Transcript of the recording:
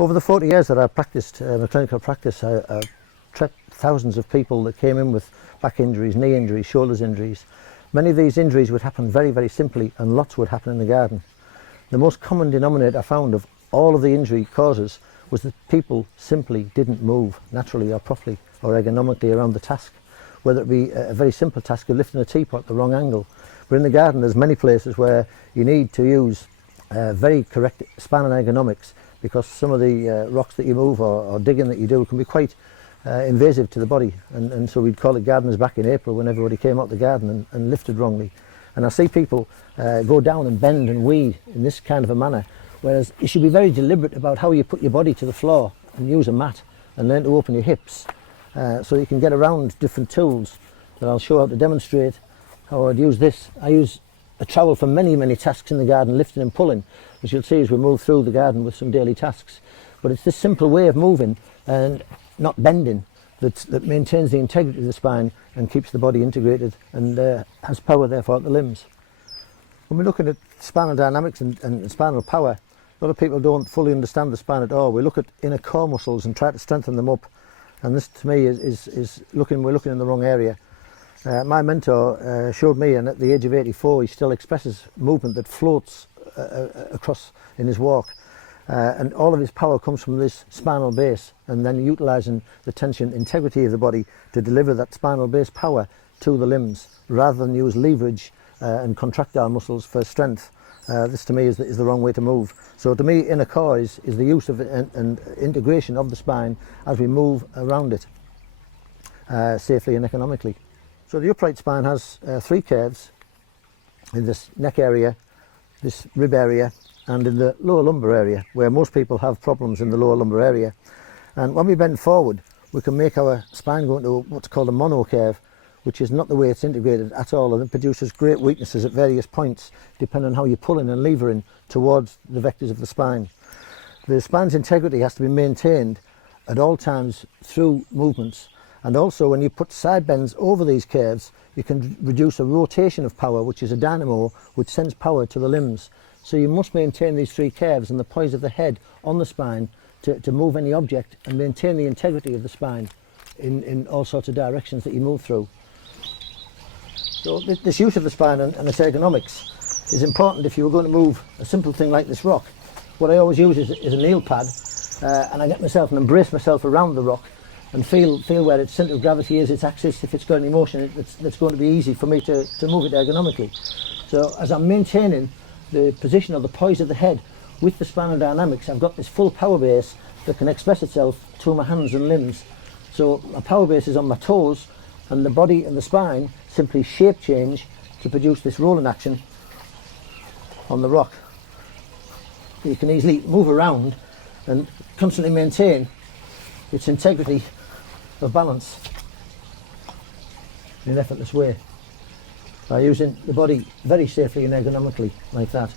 Over the 40 years that I've practiced my clinical practice, I've treated thousands of people that came in with back injuries, knee injuries, shoulders injuries. Many of these injuries would happen very, very simply, and lots would happen in the garden. The most common denominator I found of all of the injury causes was that people simply didn't move naturally or properly or ergonomically around the task, whether it be a very simple task of lifting a teapot at the wrong angle. But in the garden there's many places where you need to use very correct spinal ergonomics, because some of the rocks that you move or digging that you do can be quite invasive to the body, and so we'd call it gardeners back in April when everybody came out the garden and lifted wrongly. And I see people go down and bend and weed in this kind of a manner, whereas you should be very deliberate about how you put your body to the floor and use a mat and learn to open your hips so you can get around different tools that I'll show how to demonstrate how I'd use this. I use a trowel for many, many tasks in the garden, lifting and pulling, as you'll see as we move through the garden with some daily tasks. But it's this simple way of moving and not bending that maintains the integrity of the spine and keeps the body integrated and has power therefore at the limbs. When we're looking at spinal dynamics and spinal power, a lot of people don't fully understand the spine at all. We look at inner core muscles and try to strengthen them up, and this to me we're looking in the wrong area. My mentor showed me, and at the age of 84 he still expresses movement that floats across in his walk, and all of his power comes from this spinal base, and then utilising the tension integrity of the body to deliver that spinal base power to the limbs rather than use leverage and contractile muscles for strength. This to me is the wrong way to move. So to me, inner core is the use of and integration of the spine as we move around it safely and economically. So the upright spine has three curves in this neck area, this rib area, and in the lower lumbar area, where most people have problems in the lower lumbar area. And when we bend forward, we can make our spine go into what's called a monocurve, which is not the way it's integrated at all, and it produces great weaknesses at various points depending on how you're pulling and levering towards the vectors of the spine. The spine's integrity has to be maintained at all times through movements. And also when you put side bends over these curves, you can reduce a rotation of power, which is a dynamo, which sends power to the limbs. So you must maintain these three curves and the poise of the head on the spine to move any object and maintain the integrity of the spine in all sorts of directions that you move through. So this use of the spine and its ergonomics is important if you were going to move a simple thing like this rock. What I always use is a kneel pad, and I get myself and embrace myself around the rock and feel where its centre of gravity is, its axis. If it's got any motion, that's going to be easy for me to move it ergonomically. So as I'm maintaining the position or the poise of the head with the spinal dynamics, I've got this full power base that can express itself through my hands and limbs. So my power base is on my toes, and the body and the spine simply shape change to produce this rolling action on the rock. You can easily move around and constantly maintain its integrity of balance in an effortless way by using the body very safely and ergonomically like that.